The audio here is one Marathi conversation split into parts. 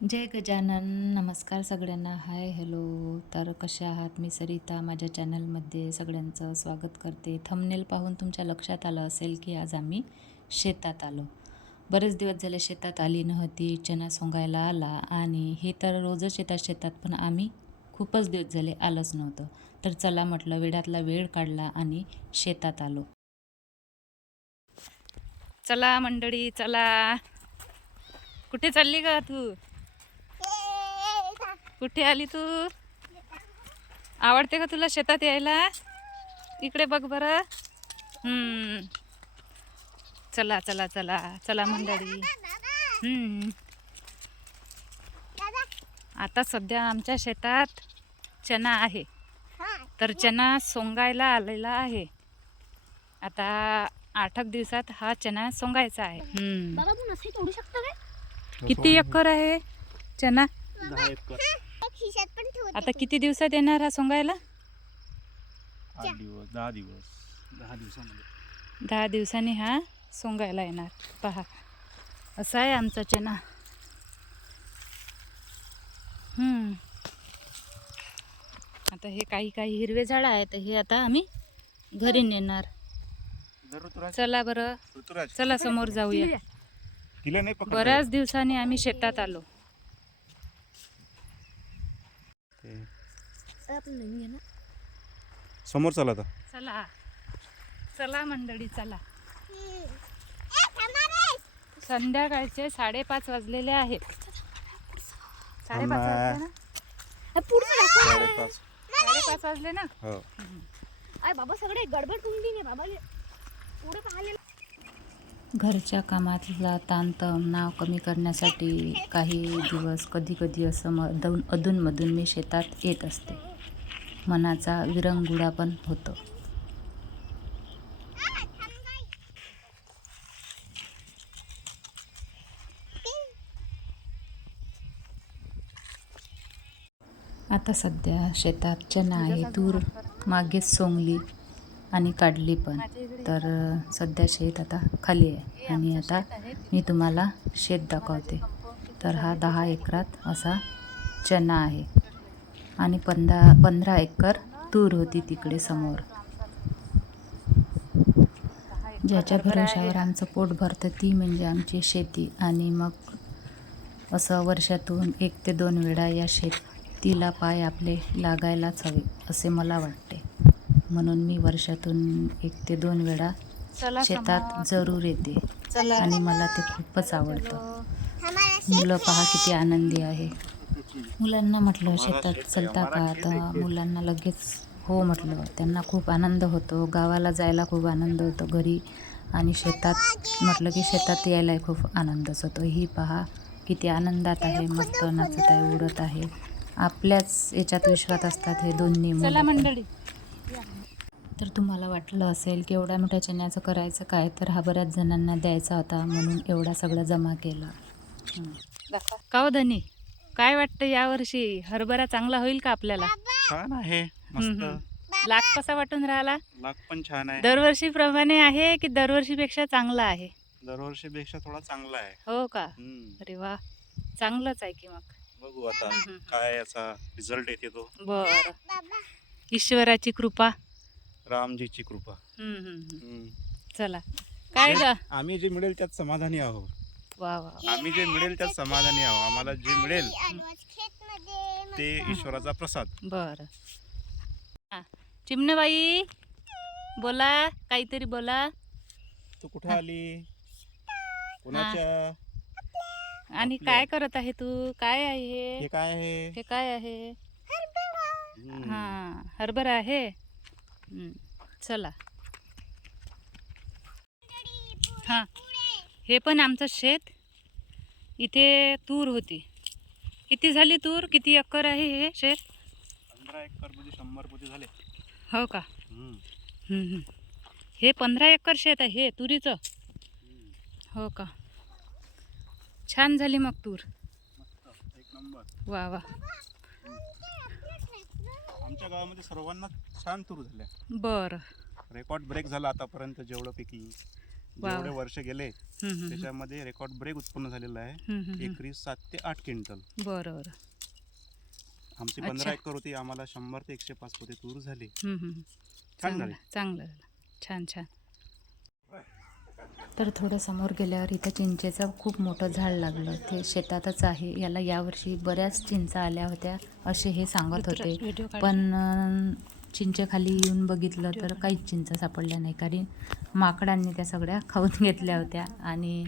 जय गजानन. नमस्कार सगळ्यांना. Hi hello. तर कसे आहात? मी सरिता माझ्या चॅनलमध्ये सगळ्यांचं स्वागत करते. थंबनेल पाहून तुमच्या लक्षात आलं असेल की आज आम्ही शेतात आलो. बरेच दिवस झाले शेतात आली नव्हती. चणा सोंगायला आला आणि हे तर रोजच येतात शेतात, पण आम्ही खूपच दिवस झाले आलोच नव्हतं. तर चला म्हटलं, वेळातला वेळ काढला आणि शेतात आलो. चला मंडळी चला. कुठे चालली का तू? कुठे आली तू? आवडते का तुला शेतात यायला? इकडे बघ बरं. चला चला चला चला मंडळी. आता सध्या आमच्या शेतात चणा आहे, तर चणा सोंगायला आलेला आहे. आता 8 दिवसात हा चणा सोंगायचा आहे. किती एकर आहे चणा? 10 एकर. आता किती दिवसात येणार हा सोंगायला? 8 दिवस 10 दिवस 10 दिवसामध्ये 10 दिवसांनी हा सोंगायला येणार. पहा, असा आहे आमचा चणा. आता हे काही काही हिरवे झाड आहेत, हे आता आम्ही घरी नेणार. चला बरं, ऋतुराज चला समोर जाऊया. तिला नाही पकडता बऱ्याच दिवसांनी आम्ही शेतात आलो. येत. समोर चला आता. चला चला मंडळी चला. संध्याकाळचे 5:30 वाजलेले आहेत. 5:30 वाजले ना? 5:30. 5:30 वाजले ना? हो. अरे बाबा सगळे गडबड कुंडी नाही बाबा पुढे पाहिले. घरच्या कामातला ताणतणाव कमी करण्यासाठी काही दिवस कधी कधी असं अधूनमधून मी शेतात येत असते. मनाचा विरंगुळा पण होतो. आता सध्या शेतात चणा आहे. तूर मागेच सोंगली आणि काढली पण. तर सध्या शेत आता खाली आहे आणि आता मी तुम्हाला शेत दाखवते. तर हा 10 एकरात असा चणा आहे आणि 15 एकर तूर होती तिकडे समोर. ज्याच्या भरोशावर आमचं पोट भरतं ती म्हणजे आमची शेती. आणि मग असं वर्षातून 1 ते 2 वेळा या शेतीला पाय आपले लागायलाच हवे असे मला वाटते. म्हणून मी वर्षातून 1 ते 2 वेळा शेतात जरूर येते आणि मला ते खूपच आवडतं. मुलं पहा किती आनंदी आहे. मुलांना म्हटलं शेतात चलता का, तर मुलांना लगेच हो म्हटलं. त्यांना खूप आनंद होतो. गावाला जायला खूप आनंद होतो घरी, आणि शेतात म्हटलं की शेतात यायलाही खूप आनंदच होतो. ही पहा किती आनंदात आहे, मस्त नाचत आहे, उडत आहे. आपल्याच याच्यात विश्वात असतात हे दोन्ही मुलं. तर तुम्हाला वाटलं असेल की एवढ्या मोठ्या चण्याचं करायचं काय, तर हा बऱ्याच जणांना द्यायचा होता म्हणून एवढा सगळं जमा केला. का हो धनी, काय वाटतं यावर्षी हरभरा चांगला होईल का आपल्याला? छान आहे, मस्त. लाग कसा वाटून राहिला? लाग पण छान आहे. दरवर्षीप्रमाणे आहे की दरवर्षीपेक्षा चांगला आहे? दरवर्षीपेक्षा थोडा चांगला आहे. हो का? अरे वा, चांगलंच आहे की मग. बघू आता काय याचा रिझल्ट येते तो. बर, ईश्वराची कृपा, रामजीची कृपा. चला. काय ग? आम्ही जे मिळेल त्यात समाधानी आहोत. वा वा. आम्ही जे मिळेल त्यात समाधानी आहोत. आम्हाला जे मिळेल ते ईश्वराचा प्रसाद. बर. चिमणेबाई बोला, काहीतरी बोला. तू कुठे आली? कोणाच्या? आणि काय करत आहे तू? काय आहे हे हे? काय आहे? हे काय आहे? हा, हरभरा आहे. चला. हा, हे पण आमचं शेत. इथे तूर होती. किती झाली तूर? किती एकर आहे हे शेत? 15 एकर मध्ये 100 पोते झाले. हो का? हे 15 एकर शेत आहे हे तुरीचं. हो का? छान झाली मग तूर. मस्त, एक नंबर. वा वा. आमच्या गावामध्ये सर्वांना छान तूर झाल्या. बरं. रेकॉर्ड ब्रेक झाला आतापर्यंत जेवढं पिकली. वाव. जेवढे वर्ष गेले हम्म, हम्म, त्याच्यामध्ये रेकॉर्ड ब्रेक उत्पन्न झालेला आहे. हम्म, हम्म, हम्म. एकरी 7 ते 8 क्विंटल. बरं बरं. आमची अच्छा. 15 एकर होती, आम्हाला 100 ते 105 पोते तूर झाली. हम्म, हम्म. छान चांगलं झाली. चांगलं झालं. छान छान. तर थोडं समोर गेल्यावर इथं चिंचेचं खूप मोठं झाड लागलं. ते शेतातच आहे. याला यावर्षी बऱ्याच चिंचा आल्या होत्या असे हे सांगत होते. पण चिंचेखाली येऊन बघितलं तर काहीच चिंचा सापडल्या नाही, कारण माकडांनी त्या सगळ्या खाऊन घेतल्या होत्या आणि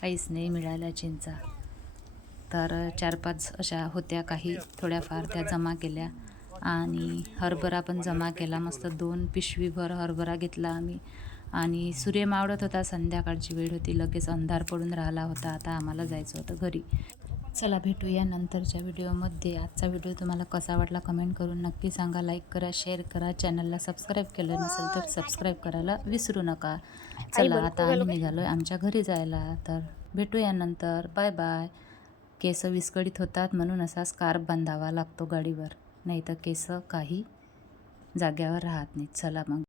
काहीच नाही मिळाल्या चिंचा. तर 4-5 अशा होत्या, काही थोड्याफार त्या जमा केल्या आणि हरभरा पण जमा केला. मस्त 2 पिशवीभर हरभरा घेतला आम्ही आणि सूर्य मावळत होता, संध्याकाळची वेळ होती, लगेच अंधार पडून राहिला होता. आता आम्हाला जायचं होतं घरी. चला भेटूया नंतरच्या व्हिडिओमध्ये. आजचा व्हिडिओ तुम्हाला कसा वाटला कमेंट करून नक्की सांगा. लाईक करा, शेअर करा. चॅनलला सबस्क्राईब केलं नसेल तर सबस्क्राईब करायला विसरू नका. चला आता आम्ही निघालो आहे आमच्या घरी जायला. तर भेटूया नंतर. Bye bye. केस विस्कळीत होतात म्हणून असा स्कार्फ बांधावा लागतो गाडीवर, नाही तर केस काही जाग्यावर राहत नाहीत. चला मग.